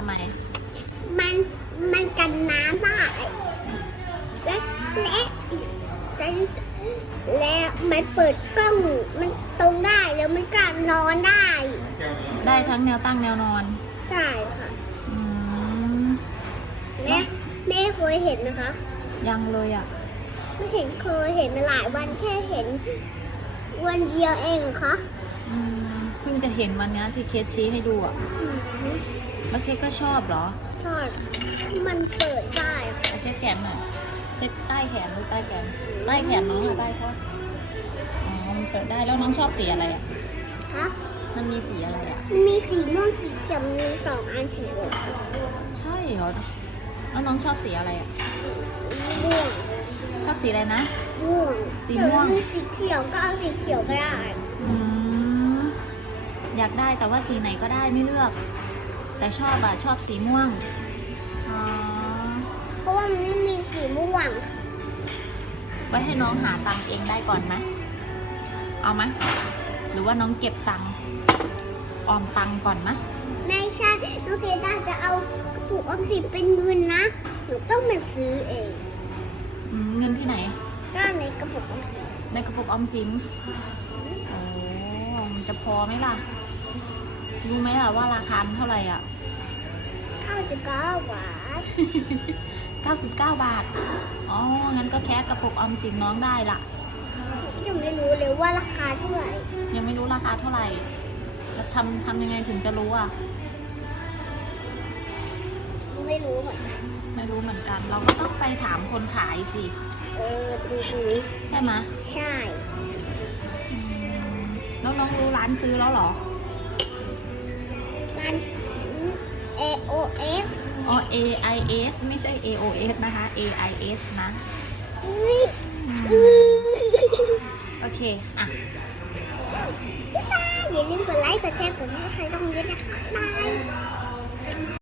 ำไม มันมันกันน้ำได้และและและและมันเปิดกล้องมันตรงได้แล้วมันก็นอนได้ได้ทั้งแนวตั้งแนวนอน ใช่ค่ะอืมแม่แม่เคยเห็นนะคะ ยังเลยอะ ไม่เห็นเคยเห็นมาหลายวันแค่เห็น วันเดียวเองค่ะอืมเพิ่งจะเห็นวันเนี้ยที่เคสชี้ให้ดูอะ อืมแล้วเคสก็ชอบเหรอใช่มันเปิดได้ค่ะเอาเช็ดแขนหน่อยเช็ดใต้แขนดูใต้แขน ใต้แขนน้องอะใต้ข้ออ๋อมันเปิดได้แล้วน้องชอบสีอะไรอะฮะมันมีสีอะไรอะมันมีสีม่วงสีเขียวมีสองอันสีเหลืองใช่เหรอ แล้วน้องชอบสีอะไรอะ ม่วงชอบสีอะไรนะ ม่วงสีม่วงหรือมีสีเขียวก็เอาสีเขียวก็ได้อืมอยากได้แต่ว่าสีไหนก็ได้ไม่เลือก แต่ชอบอะชอบสีม่วงอ๋อเพราะว่ามันไม่มีสีม่วงไว้ให้น้องหาตังค์เองได้ก่อนไหมเอาไหมหรือว่าน้องเก็บตังค์ออมตังค์ก่อนไหมไม่ใช่น้องเพด้าจะเอากระปุกออมสินเป็นเงินนะหนูต้องมาซื้อเอง อืมเงินที่ไหนก็ ในกระปุกออมสินในกระปุกออมสินโอ้มันจะพอไหมล่ะ รู้ไหมล่ะว่าราคามันเท่าไหร่อะข้าวจะก้าหวาน99 บาท อ๋อ งั้นก็แค่กระปุกออมสินน้องได้ละยังไม่รู้เลยว่าราคาเท่าไหร่ ยังไม่รู้ราคาเท่าไหร่ แล้วทำทำยังไงถึงจะรู้อะ ไม่รู้เหมือนกันไม่รู้เหมือนกัน เราก็ต้องไปถามคนขายสิ เออดูดูใช่ไหมะใช่อืมแล้วน้องรู้ร้านซื้อแล้วเหรอร้าน A O S อ๋อ A I S ไม่ใช่ A O S นะคะ A I S นะอุ้ยอืมอืมโอเค อะอย่าลืมกดไลค์ กดแชร์ กดซับสไครต์ตรงนี้นะคะบาย